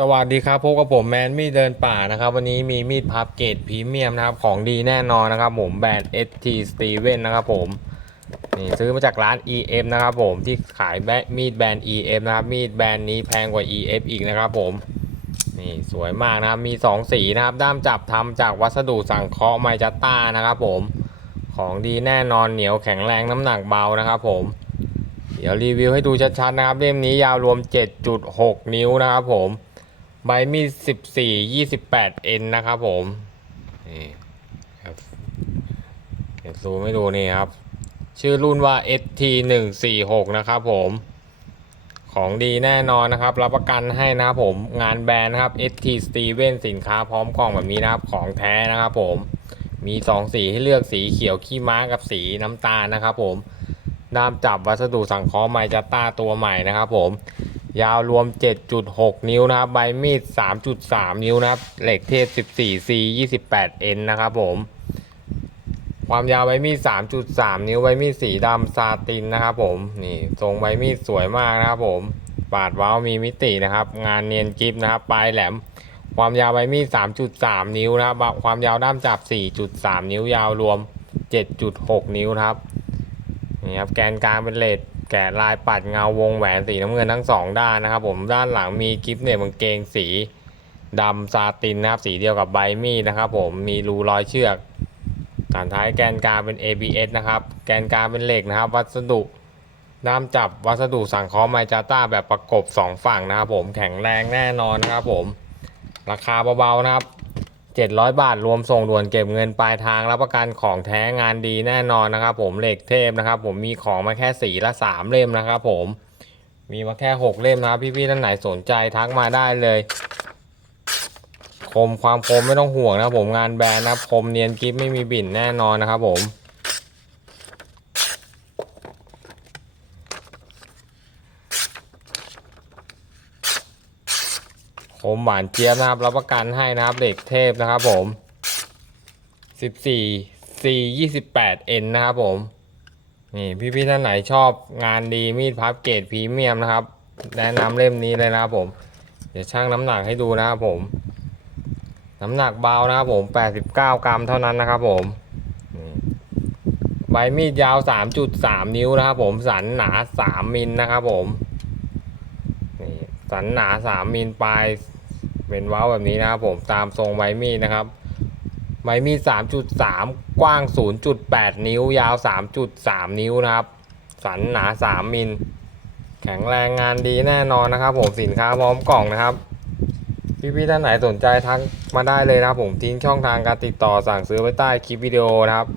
สวัสดีครับพบกับผมแมนมีดเดินป่านะครับ วันนี้มีมีดพับเกรดพรีเมียมนะครับของดีแน่นอนนะครับ ผมแบรนด์ ST Steven นะครับผมนี่ซื้อมาจากร้าน EF นะครับผมที่ขายแบมีดแบรนด์ EF นะครับมีดแบรนด์นี้แพงกว่า EF อีกนะครับผมนี่สวยมากนะครับมี 2 สีนะครับ ด้ามจับทำจากวัสดุสังเคราะห์ไมจัตตานะครับผมของดีแน่นอนเหนียวแข็งแรงน้ำหนักเบานะครับผมเดี๋ยวรีวิวให้ดูชัดๆนะครับเล่มนี้ยาวรวม 7.6 นิ้วนะครับผม ใบมีด14 28เอ็นนะครับผม นี่ครับเดี๋ยวซูมให้ดูนี่ครับ ชื่อรุ่นว่า ST 146นะครับผม ของดีแน่นอนนะครับ รับประกันให้นะครับผม งานแบรนด์นะครับ ST Steven สินค้าพร้อมกล่องแบบนี้นะครับ ของแท้นะครับผม มี 2 สีให้เลือกสีเขียวขี้ม้ากับสีน้ำตาลนะครับผมด้ามจับวัสดุสังเคราะห์ไมจัตตาตัวใหม่นะครับผม ยาวรวม 7.6 นิ้วนะครับ ใบมีด 3.3 นิ้วนะครับ เหล็กเทพ 14C 28N นะครับผม ความยาวใบมีด 3.3 นิ้ว ใบมีดสีดำซาตินนะครับผม นี่ทรงใบมีดสวยมากนะครับผม ปาดว้าวมีมิตินะครับ งานเนียนกิฟนะครับ ปลายแหลม ความยาวใบมีด 3.3 นิ้วนะครับ ความยาวด้ามจับ 4.3 นิ้ว ยาวรวม 7.6 นิ้วครับ นี่ครับ แกนกลางเป็นเลด แกะลายปัดเงาวงแหวนสีน้ำเงินทั้งสองด้านนะครับ ผมด้านหลังมีกิฟต์เนี่ยกางเกงสีดำซาตินนะครับ สีเดียวกับใบมีดนะครับ ผมมีรูรอยเชือกฐานท้ายแกนกลางเป็น ABS นะครับ แกนกลางเป็นเหล็กนะครับ วัสดุด้ามจับวัสดุสังเคราะห์ไมจาต้าแบบประกบสองฝั่งนะครับผมแข็งแรงแน่นอนนะครับผม ราคาเบาๆนะครับ 700 บาทรวมส่งด่วนเก็บเงินปลายทางรับประกันของแท้งานดีแน่นอนนะครับ ผมเหล็กเทพนะครับ ผมมีของมาแค่สีละ 3 เล่มนะครับ ผมมีมาแค่ 6 เล่มนะครับ พี่ๆท่านไหนสนใจทักมาได้เลย คมความคมไม่ต้องห่วงนะครับผมงานแบรนด์นะครับคมเนียนกิฟไม่มีบิ่นแน่นอนนะครับผม คมหวานเจี๊ยบนะครับรับประกันให้นะครับเหล็กเทพนะครับผม 14 C 28 N นะครับผมนี่พี่ๆท่านไหนชอบงานดีมีดพับเกรดพรีเมียมนะครับ แนะนำเล่มนี้เลยนะครับผม เดี๋ยวชั่งน้ำหนักให้ดูนะครับผม น้ำหนักเบานะครับผม 89 กรัมเท่านั้นนะครับผมใบมีดยาว 3.3 นิ้วนะครับผมสันหนา 3 มิลนะครับผมนี่สันหนา 3 มิลปลาย เป็นว้าวแบบนี้นะครับผมตามทรงใบมีดนะครับใบมีด3.3 กว้าง 0.8 นิ้ว ยาว 3.3 นิ้วนะครับ สันหนา 3 มิล แข็งแรงงานดีแน่นอนนะครับ ผมสินค้าพร้อมกล่องนะครับ พี่ๆท่านไหนสนใจทักมาได้เลยนะครับ ผมทิ้งช่องทางการติดต่อสั่งซื้อไว้ใต้คลิปวิดีโอนะครับ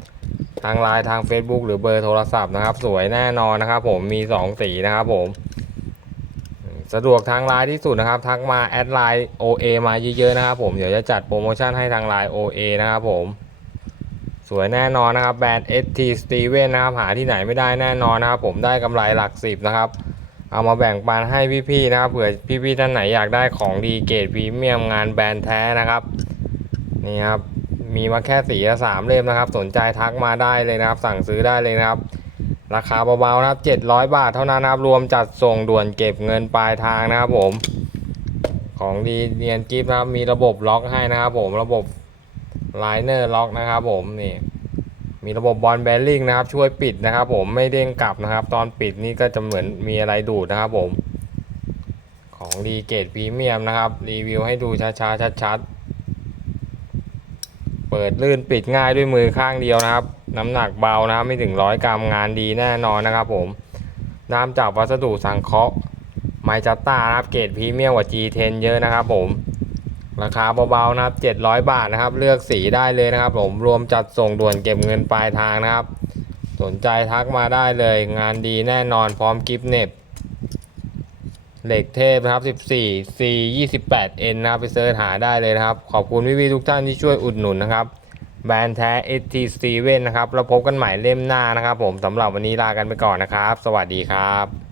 ทางไลน์ทาง Facebook หรือเบอร์โทรศัพท์นะครับ สวยแน่นอนนะครับ ผมมี 2 สีนะครับผม สะดวกทางไลน์ที่สุดนะครับทักมาแอดไลน์ OA มาเยอะๆนะครับผมเดี๋ยวจะจัดโปรโมชั่นให้ทางไลน์ OA นะครับผม สวยแน่นอนนะครับแบรนด์ ST Steven นะครับหาที่ไหนไม่ได้แน่นอนนะครับผมได้กำไรหลักสิบนะครับเอามาแบ่งปันให้พี่ๆนะครับเผื่อพี่ๆท่านไหนอยากได้ของดีเกรดพรีเมียมงานแบรนด์แท้นะครับนี่ครับมีมาแค่สีละสามเล่มนะครับ สนใจทักมาได้เลยนะครับ สั่งซื้อได้เลยนะครับ ราคาเบาๆนะครับ 700 บาทเท่านั้นนะครับรวมจัดส่งด่วนเก็บเงินปลายทางนะครับผม ของดีเนียนกิฟต์นะครับมีระบบล็อกให้นะครับผมระบบไลเนอร์ล็อกนะครับผมนี่มีระบบบอลแบริ่งนะครับ ช่วยปิดนะครับ ผมไม่เด้งกลับนะครับ ตอนปิดนี่ก็จะเหมือนมีอะไรดูดนะครับผม ของดีเกรดพรีเมียมนะครับ รีวิวให้ดูช้าๆชัดๆเปิดลื่นปิดง่ายด้วยมือข้างเดียวนะครับ น้ำหนักเบานะครับไม่ถึงร้อยกรัมงานดีแน่นอนนะครับผมน้ำจากวัสดุสังเคราะห์ไมจัตตานะครับเกรดพรีเมียมกว่า G10 เยอะนะครับผมราคาเบาๆนะครับ700 บาทนะครับ เลือกสีได้เลยนะครับ ผมรวมจัดส่งด่วนเก็บเงินปลายทางนะครับ สนใจทักมาได้เลย งานดีแน่นอนพร้อมกิฟต์เน็บเหล็กเทพนะครับ 14 C 28 N นะครับไปเสิร์ชหาได้เลยนะครับ ขอบคุณพี่ๆทุกท่านที่ช่วยอุดหนุนนะครับ แบรนด์แท้ ST Steven นะครับเราพบกันใหม่เล่มหน้านะครับ ผมสำหรับวันนี้ลากันไปก่อนนะครับ สวัสดีครับ